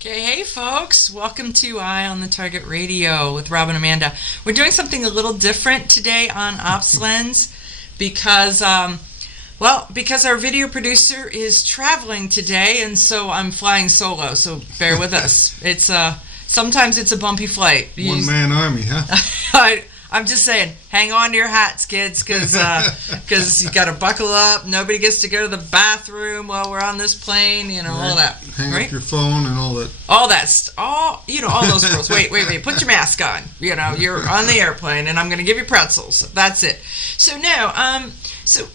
Okay, hey folks, welcome to Eye on the Target Radio with Rob and Amanda. We're doing something a little different today on Ops Lens because, because our video producer is traveling today, and so I'm flying solo. So bear with us. It's sometimes it's a bumpy flight. One man army, huh? I'm just saying, hang on to your hats, kids, because you got to buckle up. Nobody gets to go to the bathroom while we're on this plane. All that. Hang up your phone and all that. All those rules. Wait. Put your mask on. You're on the airplane, and I'm going to give you pretzels. That's it. So now, so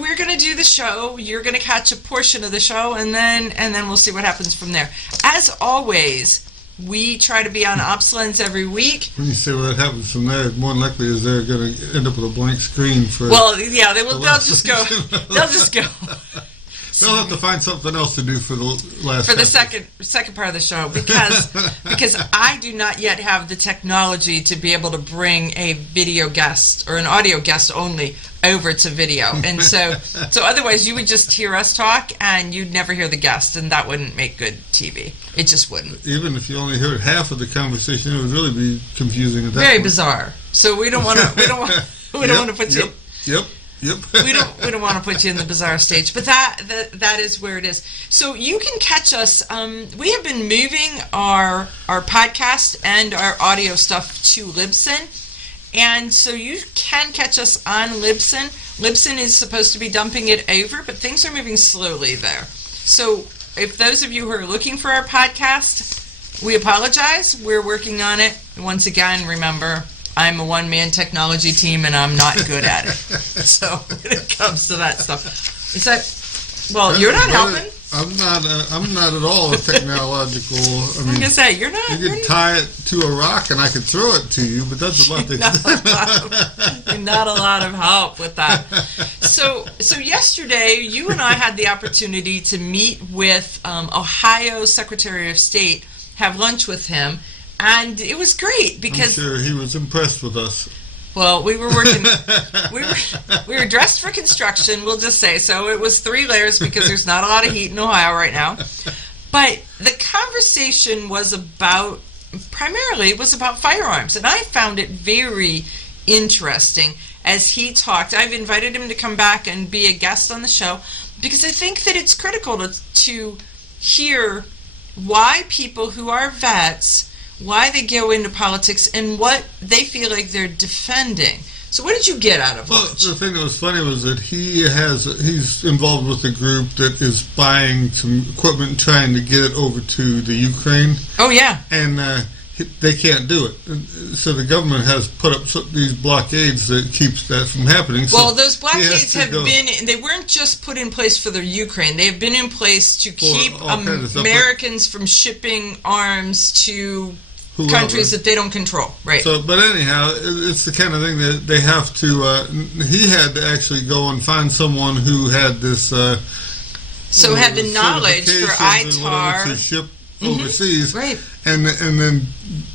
we're going to do the show. You're going to catch a portion of the show, and then we'll see what happens from there. As always, we try to be on Ops Lens every week. When you say what happens from there, more than likely is they're going to end up with a blank screen for. Well, yeah, they'll just go. They'll just go. They'll have to find something else to do for the last. For the second part of the show, because I do not yet have the technology to be able to bring a video guest or an audio guest only over to video, and so otherwise you would just hear us talk and you'd never hear the guest, and that wouldn't make good TV. It just wouldn't. Even if you only heard half of the conversation, it would really be confusing. Very bizarre. So we don't want to. We don't want to put you. Yep. we don't want to put you in the bizarre stage, but that is where it is. So you can catch us. We have been moving our podcast and our audio stuff to Libsyn, and so you can catch us on Libsyn. Libsyn is supposed to be dumping it over, but things are moving slowly there. So if those of you who are looking for our podcast, we apologize. We're working on it. Once again, remember, I'm a one-man technology team, and I'm not good at it. So when it comes to that stuff, is that? Well, you're not helping. I'm not at all a technological. I'm gonna say you're not. You can tie it to a rock, and I can throw it to you, but that's about the. Not a lot of help with that. So yesterday, you and I had the opportunity to meet with Ohio Secretary of State, have lunch with him. And it was great because I'm sure he was impressed with us. Well, we were working. we were dressed for construction. We'll just say so. It was 3 layers because there's not a lot of heat in Ohio right now. But the conversation was about firearms, and I found it very interesting as he talked. I've invited him to come back and be a guest on the show because I think that it's critical to hear why people who are vets, why they go into politics, and what they feel like they're defending. So what did you get out of lunch? The thing that was funny was that he's involved with a group that is buying some equipment and trying to get it over to the Ukraine. Oh, yeah. And they can't do it. So the government has put up these blockades that keeps that from happening. Well, so those blockades they weren't just put in place for the Ukraine. They have been in place to keep Americans from shipping arms to countries that they don't control. Right. So, but anyhow, it's the kind of thing that they have to, he had to actually go and find someone who had this, so had the knowledge for ITAR. To ship overseas. Right. And then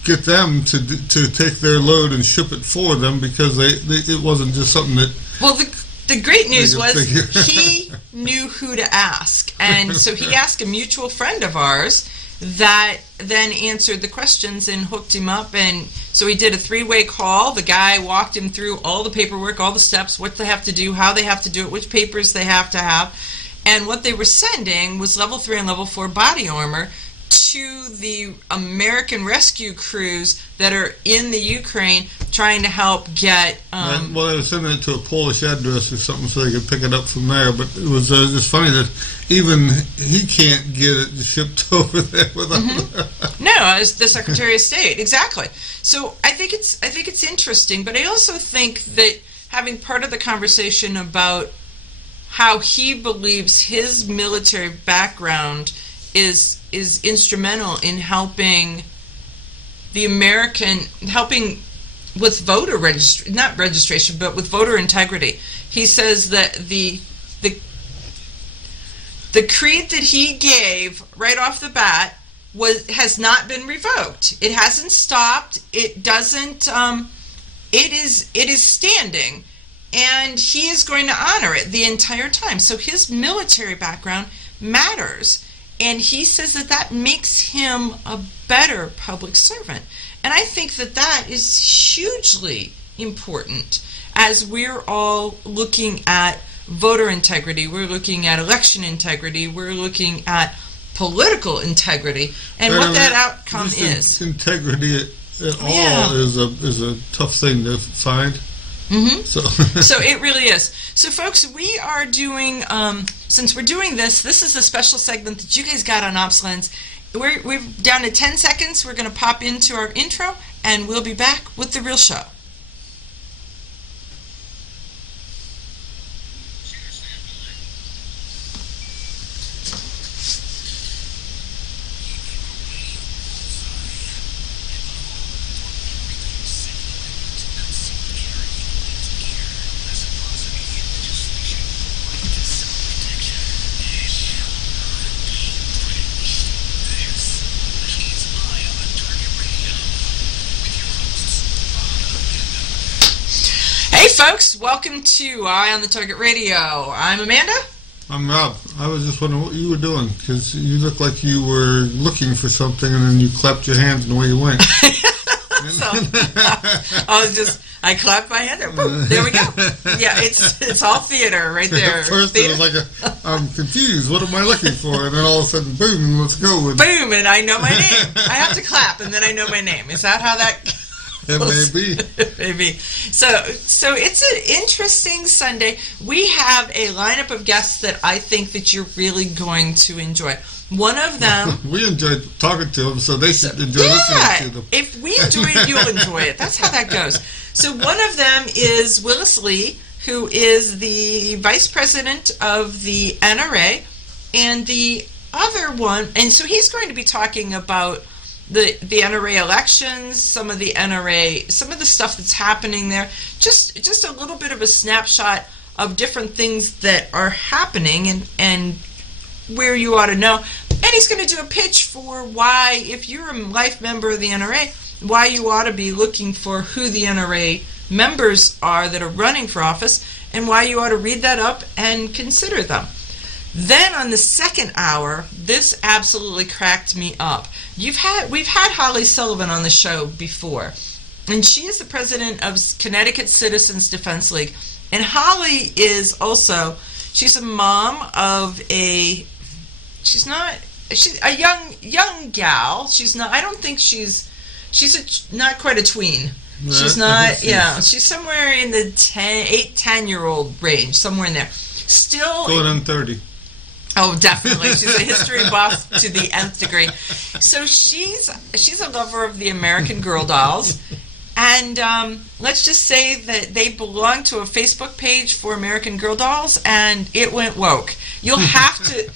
get them to take their load and ship it for them because it wasn't just something that. Well, the great news was he knew who to ask, and so he asked a mutual friend of ours that then answered the questions and hooked him up, and so he did a 3-way call. The guy walked him through all the paperwork, all the steps, what they have to do, how they have to do it, which papers they have to have, and what they were sending was level 3 and level 4 body armor to the American rescue crews that are in the Ukraine trying to help get. Well, they were sending it to a Polish address or something so they could pick it up from there. But it was just funny that even he can't get it shipped over there without. No, as the Secretary of State, exactly. So I think it's interesting, but I also think that having part of the conversation about how he believes his military background is instrumental in helping with voter registration, but with voter integrity. He says that the creed that he gave right off the bat has not been revoked. It hasn't stopped. It doesn't. It is standing, and he is going to honor it the entire time. So his military background matters. And he says that that makes him a better public servant. And I think that that is hugely important as we're all looking at voter integrity, we're looking at election integrity, we're looking at political integrity, and what that outcome is. Integrity at all is a tough thing to find. Mm-hmm. So it really is. So folks, we are doing, since we're doing this is a special segment that you guys got on OpsLens. We're down to 10 seconds. We're going to pop into our intro, and we'll be back with the real show. Folks, welcome to Eye on the Target Radio. I'm Amanda. I'm Rob. I was just wondering what you were doing, because you looked like you were looking for something and then you clapped your hands and away you went. I clapped my hand there. Boom, there we go. Yeah, it's all theater right there. At first it was like, I'm confused. What am I looking for? And then all of a sudden, boom, let's go. Boom, and I know my name. I have to clap and then I know my name. Is that how that... It may be. Maybe. So it's an interesting Sunday. We have a lineup of guests that I think that you're really going to enjoy. One of them... We enjoyed talking to them, so they should enjoy listening to them. If we enjoy it, you'll enjoy it. That's how that goes. So one of them is Willis Lee, who is the vice president of the NRA, and the other one... And so he's going to be talking about the NRA elections, some of the stuff that's happening there, just a little bit of a snapshot of different things that are happening and where you ought to know. And he's going to do a pitch for why, if you're a life member of the NRA, why you ought to be looking for who the NRA members are that are running for office, and why you ought to read that up and consider them. Then on the second hour, this absolutely cracked me up. We've had Holly Sullivan on the show before, and she is the president of Connecticut Citizens Defense League. And Holly is also, she's a mom of she's a young gal. She's not, I don't think she's not quite a tween. No, she's not, she's somewhere in the 10-year-old range, somewhere in there. Still going on 30. Oh, definitely. She's a history buff to the nth degree. So she's a lover of the American Girl dolls. And let's just say that they belong to a Facebook page for American Girl dolls, and it went woke. You'll have to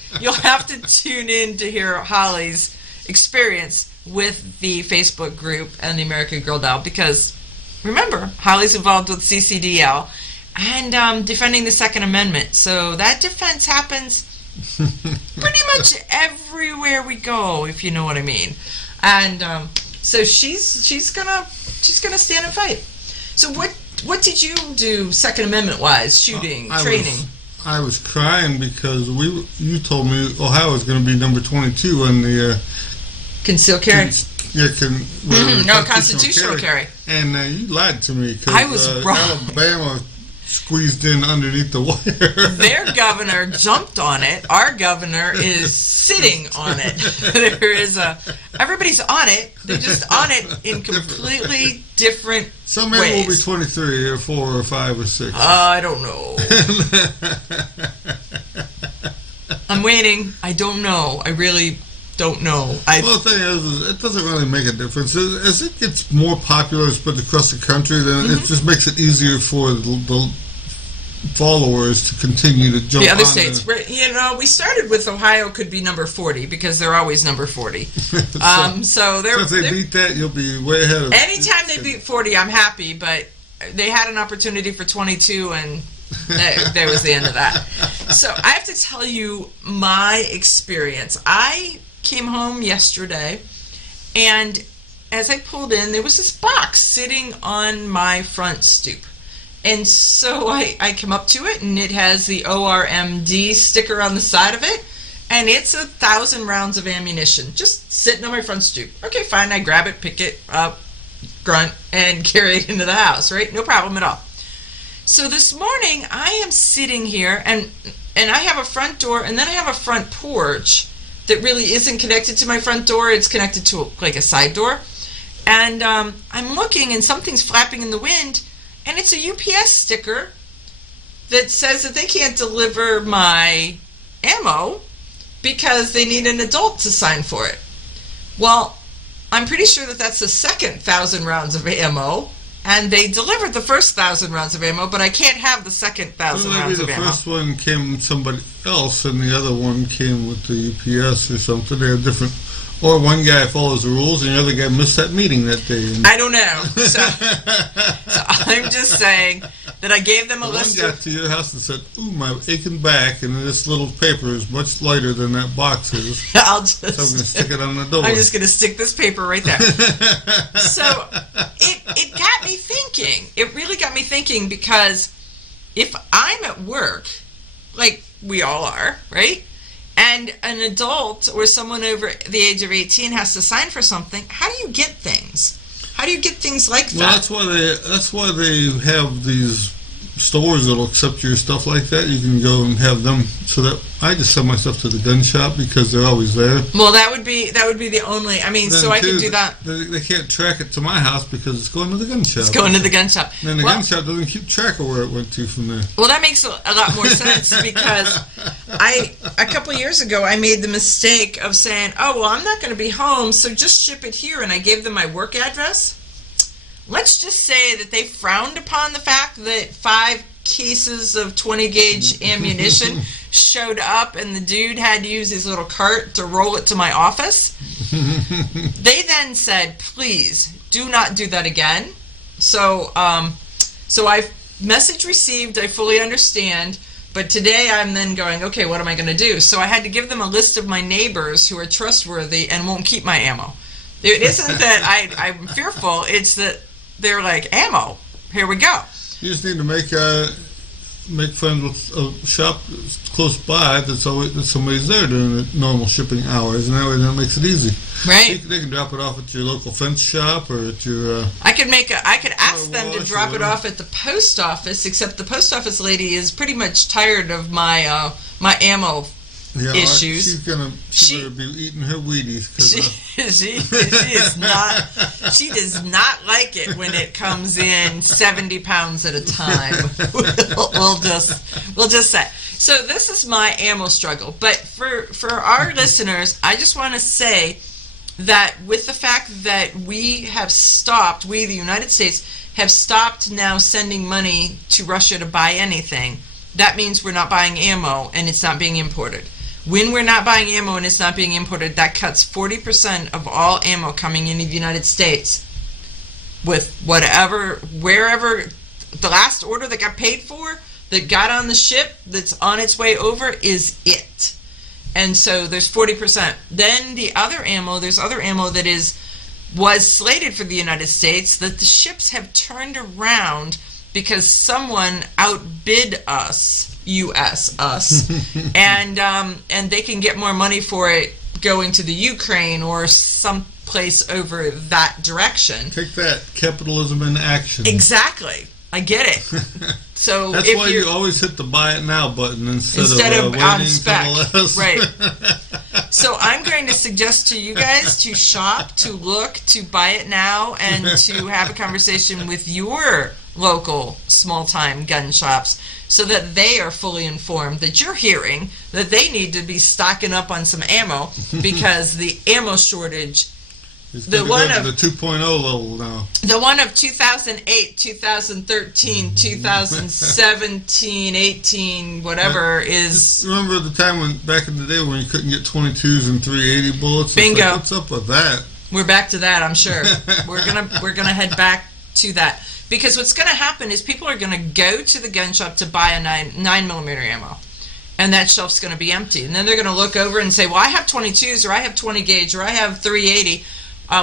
tune in to hear Holly's experience with the Facebook group and the American Girl doll, because remember, Holly's involved with CCDL and defending the Second Amendment. So that defense happens pretty much everywhere we go, if you know what I mean. And so she's gonna stand and fight. So what did you do Second Amendment wise? Shooting, training. I was crying because you told me Ohio was going to be number 22 on the concealed carry. Constitutional carry. And you lied to me because I was wrong. Alabama squeezed in underneath the wire. Their governor jumped on it. Our governor is sitting on it. Everybody's on it. They're just on it in completely different Some ways. men will be 23 or 4 or 5 or 6. I don't know. I'm waiting. I don't know. I really don't know. Well, the thing is, it doesn't really make a difference. As it gets more popular, spread across the country, then it just makes it easier for the followers to continue to jump on. The other states. We started with Ohio could be number 40 because they're always number 40. so if they beat that, you'll be way ahead of them. Anytime they beat 40, I'm happy, but they had an opportunity for 22, and there was the end of that. So I have to tell you my experience. I came home yesterday, and as I pulled in, there was this box sitting on my front stoop. And so I come up to it, and it has the ORMD sticker on the side of it. and it's 1,000 rounds of ammunition just sitting on my front stoop. Okay, fine. I grab it, pick it up, grunt, and carry it into the house, right? No problem at all. So this morning, I am sitting here, and I have a front door, and then I have a front porch that really isn't connected to my front door. It's connected to like a side door. And I'm looking, and something's flapping in the wind, and it's a UPS sticker that says that they can't deliver my ammo because they need an adult to sign for it. Well, I'm pretty sure that that's the second 1,000 rounds of ammo, and they delivered the first 1,000 rounds of ammo, but I can't have the second 1,000 rounds of ammo. Maybe the first one came with somebody else, and the other one came with the UPS or something. They're different. Or one guy follows the rules, and the other guy missed that meeting that day. I don't know. So I'm just saying that I gave them a list. One got to your house and said, "Ooh, my aching back," and this little paper is much lighter than that box is. So I'm going to stick it on the door. I'm just going to stick this paper right there. So it got me thinking. It really got me thinking, because if I'm at work, like we all are, right? And an adult or someone over the age of 18 has to sign for something, how do you get things? How do you get things like that? Well, that's why they have these stores that'll accept your stuff like that. You can go and have them. So that I just send my stuff to the gun shop because they're always there. Well, that would be the only. I mean, so I could do that. They can't track it to my house because it's going to the gun shop. It's going to the gun shop. And then the gun shop doesn't keep track of where it went to from there. Well, that makes a lot more sense, because a couple of years ago I made the mistake of saying, "Oh, well, I'm not going to be home, so just ship it here," and I gave them my work address. Let's just say that they frowned upon the fact that 5 cases of 20 gauge ammunition showed up, and the dude had to use his little cart to roll it to my office. They then said, "Please do not do that again." So I've message received. I fully understand. But today I'm then going, okay, what am I going to do? So I had to give them a list of my neighbors who are trustworthy and won't keep my ammo. It isn't that I'm fearful. It's that they're like, ammo, here we go. You just need to make friends with a shop close by that somebody's there during the normal shipping hours, and that makes it easy. Right. They can drop it off at your local fence shop or at your. I could ask them to drop it off at the post office, except the post office lady is pretty much tired of my my ammo issues. She's gonna be eating her Wheaties. She is not. She does not like it when it comes in 70 pounds at a time. We'll just say. So this is my ammo struggle. But for our listeners, I just want to say that with the fact that we, the United States, have stopped now sending money to Russia to buy anything, that means we're not buying ammo and it's not being imported. When we're not buying ammo and it's not being imported, that cuts 40% of all ammo coming into the United States with wherever the last order that got paid for, that got on the ship, that's on its way over, is it. And so there's 40%. Then there's other ammo that was slated for the United States that the ships have turned around because someone outbid us, us, and they can get more money for it going to the Ukraine or someplace over that direction. Take that, capitalism in action. Exactly, I get it. So that's why you always hit the buy it now button instead of on waiting spec. until last. Right. So I'm going to suggest to you guys to shop, to look, to buy it now, and to have a conversation with your local small-time gun shops so that they are fully informed that you're hearing that they need to be stocking up on some ammo because the ammo shortage, the 2.0 level now. The one of 2008, 2013, 2017, 18, whatever is. Remember the time back in the day when you couldn't get 22s and 380 bullets? Bingo. Like, what's up with that? We're back to that, I'm sure. We're gonna head back to that. Because what's going to happen is people are going to go to the gun shop to buy a 9mm ammo. And that shelf's going to be empty. And then they're going to look over and say, well, I have 22s, or I have 20 gauge, or I have 380.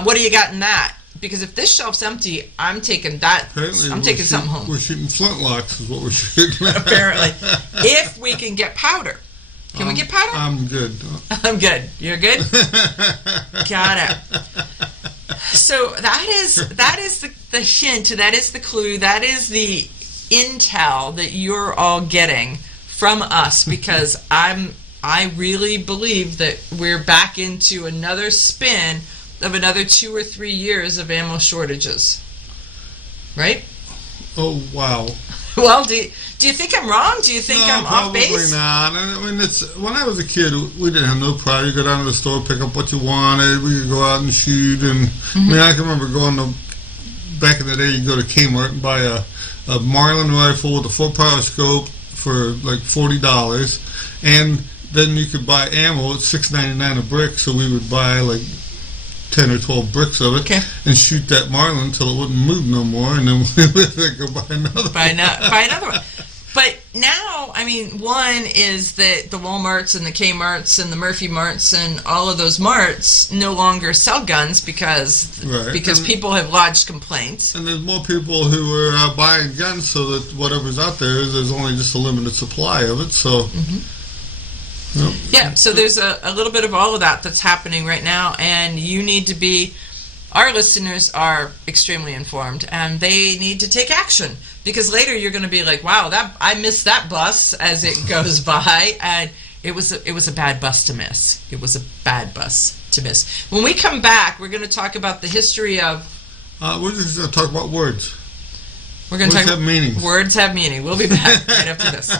What do you got in that? Because if this shelf's empty, I'm taking that. Apparently I'm taking something home. We're shooting flintlocks is what we're shooting. Apparently. If we can get powder. Can we get powder? I'm good. I'm good. You're good? Got it. So that is the hint, that is the clue, that is the intel that you're all getting from us, because I really believe that we're back into another spin of another 2 or 3 years of ammo shortages. Right? Oh, wow. Well, do you think I'm wrong? Do you think I'm off base? Probably not. I mean, when I was a kid, we didn't have no problem. You go down to the store, pick up what you wanted. We could go out and shoot. And I mean, I can remember going to, back in the day, you go to Kmart and buy a Marlin rifle with a 4-power scope for like $40, and then you could buy ammo at $6.99 a brick. So we would buy like 10 or 12 bricks of it, and shoot that Marlin until it wouldn't move no more, and then we would go buy another one. Buy another one. But now, I mean, one is that the Walmarts and the Kmarts and the Murphy Marts and all of those marts no longer sell guns because people have lodged complaints. And there's more people who are buying guns, so that whatever's out there's only just a limited supply of it. So. Yep. Yeah, so there's a little bit of all of that's happening right now, and you need to be, our listeners are extremely informed, and they need to take action, because later you're going to be like, wow, I missed that bus as it goes by, and it was a bad bus to miss. It was a bad bus to miss. When we come back, we're going to talk about the history of... we're just going to talk about words. Words have meaning. Words have meaning. We'll be back right after this.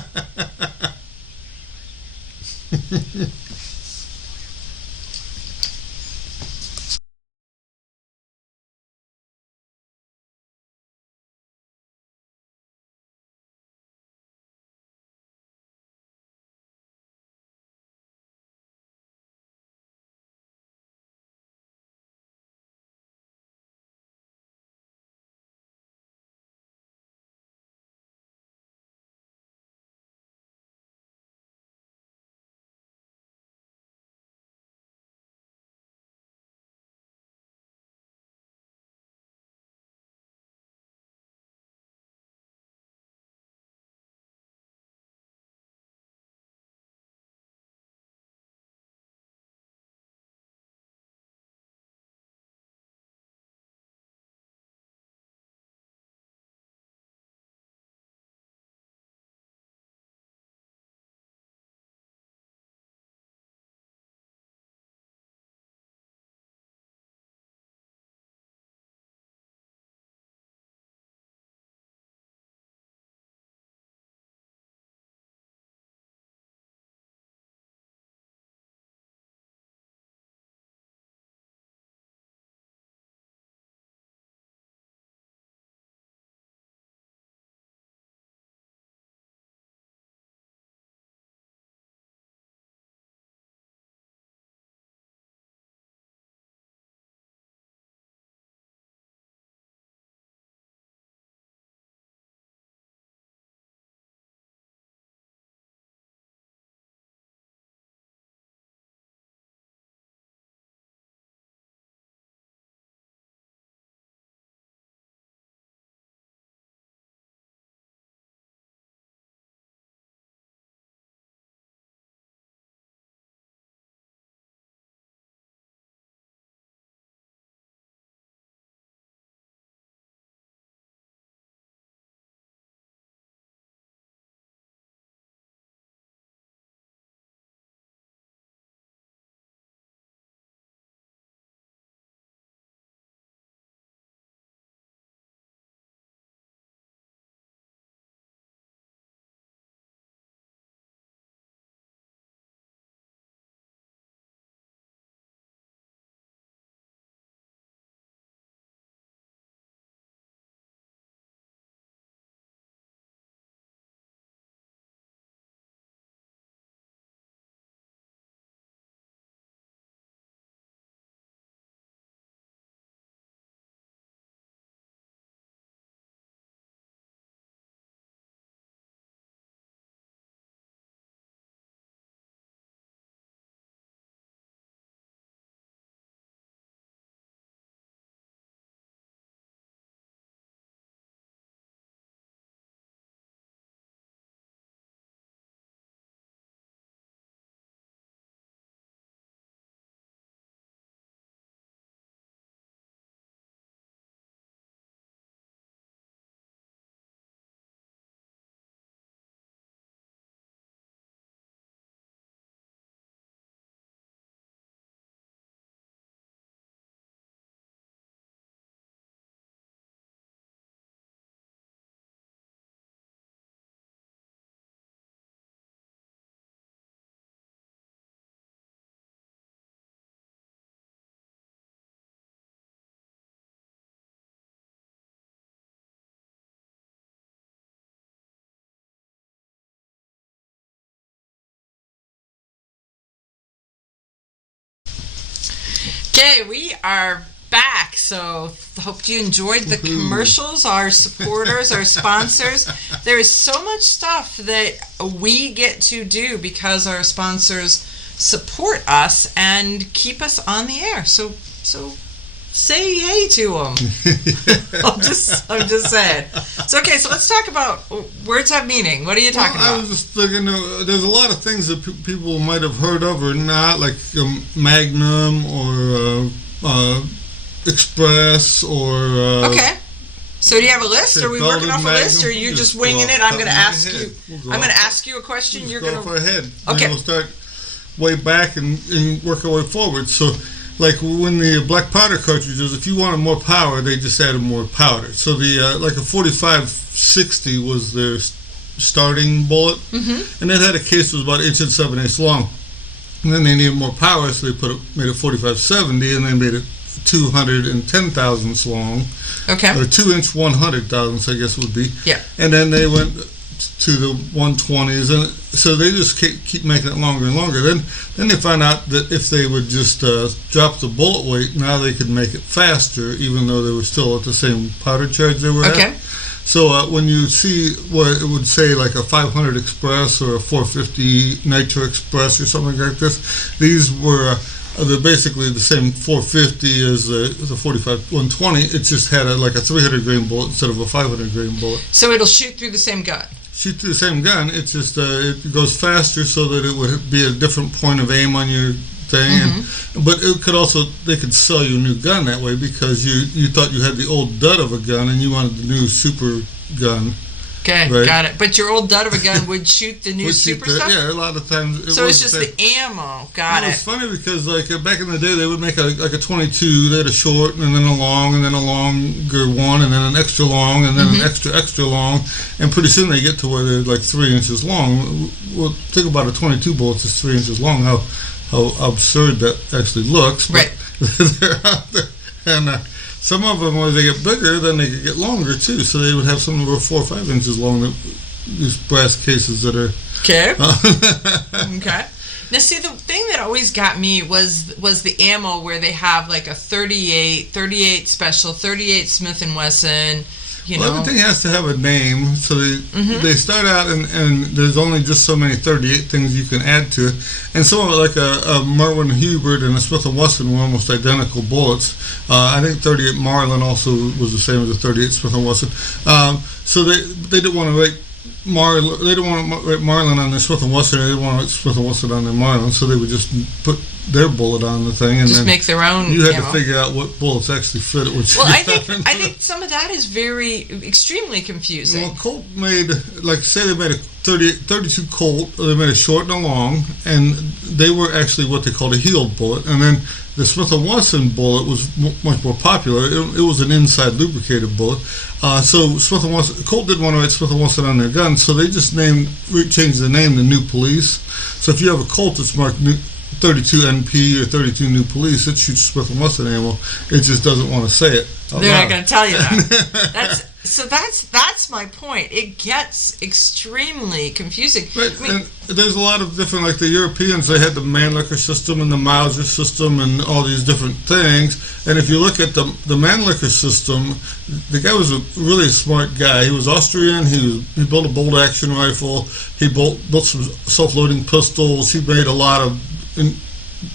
Okay, we are back. So hope you enjoyed the commercials, our supporters, our sponsors. There is so much stuff that we get to do because our sponsors support us and keep us on the air. So say hey to them. I'm just saying. So okay, so let's talk about words have meaning. What are you talking about? I was just thinking, there's a lot of things that people might have heard of or not, like Magnum or Express or. Okay. So do you have a list? Are we working off a list, or are you just winging it? I'm going to ask you. I'm going to ask you a question. You're going to go ahead. Okay. We'll start way back and work our way forward. So. Like when the black powder cartridges, if you wanted more power, they just added more powder. So the like a 45-60 was their starting bullet, and it had a case that was about 1 7/8 long. And then they needed more power, so they made it 45-70, and they made it 210 thousandths long. Okay. Or 2-inch 100 thousandths, I guess it would be. Yeah. And then they went to the 120s, and so they just keep making it longer and longer. Then they found out that if they would just drop the bullet weight, now they could make it faster, even though they were still at the same powder charge they were at. So when you see what it would say, like a 500 Express or a 450 Nitro Express or something like this, these were they're basically the same 450 as the 45 120. It just had like a 300 grain bullet instead of a 500 grain bullet. So it'll shoot through the same gun. Shoot through the same gun. It's just it goes faster so that it would be a different point of aim on your thing. But it could also, they could sell you a new gun that way because you thought you had the old dud of a gun and you wanted the new super gun. Okay, right? Got it. But your old dud of a gun would shoot the new super stuff? Yeah, a lot of times. So it's just the ammo. Got it. It's funny because like back in the day they would make like a 22. They had a short and then a long and then a longer one and then an extra long and then an extra long, and pretty soon they get to where they're like 3 inches long. Well, think about a 22 bullet is 3 inches long. How absurd that actually looks. But right. They're out there, and some of them, as they get bigger, then they could get longer too. So they would have some that were 4 or 5 inches long. These brass cases that are okay. Okay. Now, see, the thing that always got me was the ammo where they have like a 38 special, 38 Smith and Wesson. Everything has to have a name, so they start out and there's only just so many 38 things you can add to it, and some of it, like a Merwin Hubert and a Smith & Wesson, were almost identical bullets. I think 38 Marlin also was the same as the 38 Smith & Wesson. So they didn't want to write Marlin. They didn't want to write Marlin on their Smith & Wesson. They didn't want to write Smith & Wesson on their Marlin, so they would just put their bullet on the thing, and just then make their own. You had ammo. to figure out what bullets actually fit it. Well, I think some of that is extremely confusing. Well, Colt made, like, say they made a 32 Colt, they made a short and a long, and they were actually what they called a heeled bullet. And then the Smith & Wesson bullet was much more popular. It was an inside lubricated bullet. So Smith & Wesson, Colt didn't want to write Smith & Wesson on their gun, so they just changed the name to New Police. So if you have a Colt that's marked 32 NP or 32 New Police, it shoots Smith & Wesson ammo. It just doesn't want to say it. They're not going to tell you that. That's my point. It gets extremely confusing. Right, and there's a lot of different, like the Europeans, they had the Mannlicher system and the Mauser system and all these different things. And if you look at the Mannlicher system, the guy was a really smart guy. He was Austrian. He built a bolt-action rifle. He built some self-loading pistols. He made a lot of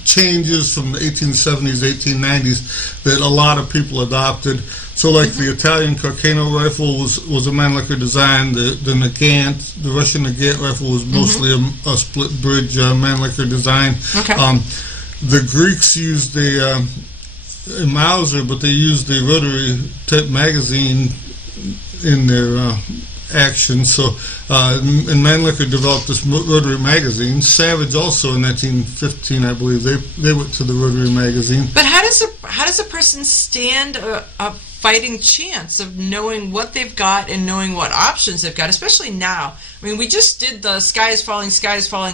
changes from the 1870s, 1890s that a lot of people adopted. So, like the Italian Carcano rifle was a Mannlicher design. The Nagant, the Russian Nagant rifle was mostly a split bridge Mannlicher design. Okay. The Greeks used a Mauser, but they used the rotary type magazine in their action. So, and Mannlicher developed this rotary magazine. Savage also in 1915, I believe, they went to the rotary magazine. But how does a person stand a fighting chance of knowing what they've got and knowing what options they've got, especially now? I mean, we just did the sky is falling,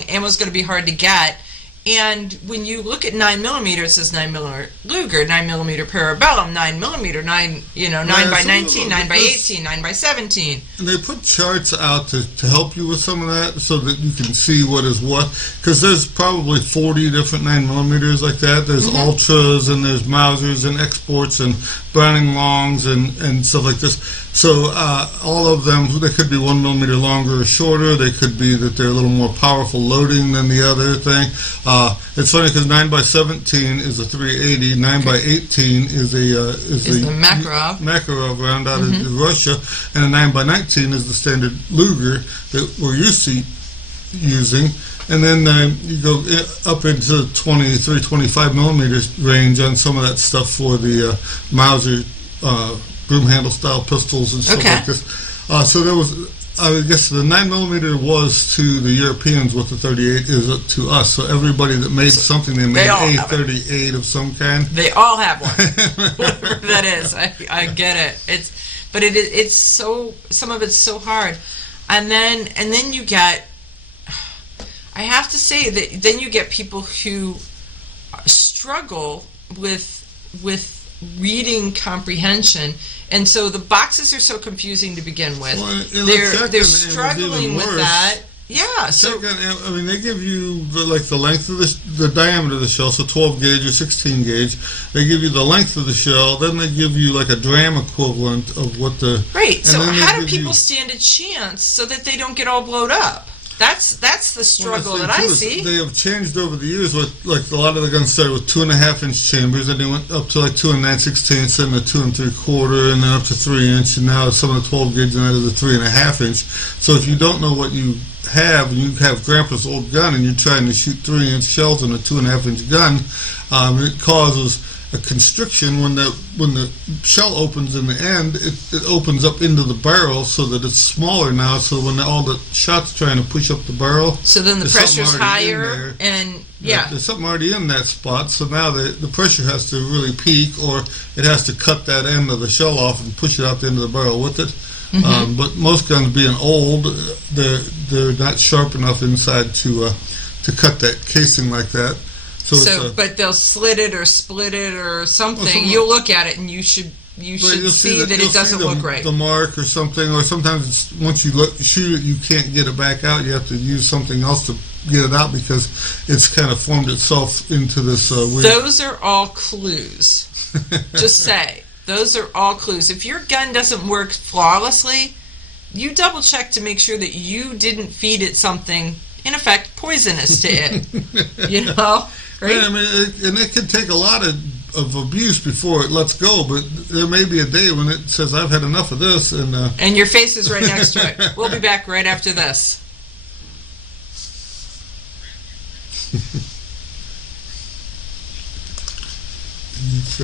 ammo's going to be hard to get, And when you look at 9mm, it says 9mm Luger, 9mm Parabellum, 9mm, 9 by 19, 9 by 18, 9 by 17. And they put charts out to help you with some of that so that you can see what is what. Because there's probably 40 different 9mm like that. There's Ultras and there's Mausers and Exports and Browning Longs and stuff like this. So all of them, they could be 1mm longer or shorter. They could be that they're a little more powerful loading than the other thing. It's funny because 9 by 17 is a 380. 9 by 18 is the Makarov round out of Russia, and a 9 by 19 is the standard Luger that we're used to using. And then you go up into 23, 25 millimeters range on some of that stuff for the Mauser broom handle style pistols and stuff like this. So there was, I guess the 9mm was to the Europeans what the 38 is to us. So everybody that made something, they made a 38 of some kind. They all have one. Whatever that is. I get it. It's so, some of it's so hard. And then you get, I have to say that then you get people who struggle with reading comprehension, and so the boxes are so confusing to begin with. Well, they're struggling with that. Yeah. So I mean, they give you the length of the diameter of the shell, so 12 gauge or 16 gauge. They give you the length of the shell. Then they give you like a dram equivalent of what the right. So how do people stand a chance so that they don't get all blown up? That's the struggle that I see. They have changed over the years. With like a lot of the guns started with 2.5-inch chambers, and they went up to like 2 9/16, then a 2 3/4, and then up to 3-inch, and now some of the 12 gauge and that is a 3.5-inch. So if you don't know what you have Grandpa's old gun, and you're trying to shoot 3-inch shells in a 2.5-inch gun, it causes a constriction when the shell opens in the end. It opens up into the barrel so that it's smaller now. So when all the shots trying to push up the barrel, so then the pressure's higher, and there's something already in that spot. So now the pressure has to really peak, or it has to cut that end of the shell off and push it out the end of the barrel with it. But most guns being old, they're not sharp enough inside to cut that casing like that. So but they'll slit it or split it or something. You'll look at it and you should see that it doesn't look right. The mark or something, or sometimes it's, once you shoot it, you can't get it back out. You have to use something else to get it out because it's kind of formed itself into this weird. Those are all clues. Just say. Those are all clues. If your gun doesn't work flawlessly, you double check to make sure that you didn't feed it something, in effect, poisonous to it. You know? Right? Yeah, I mean, and it can take a lot of abuse before it lets go, but there may be a day when it says, I've had enough of this. And your face is right next to it. We'll be back right after this.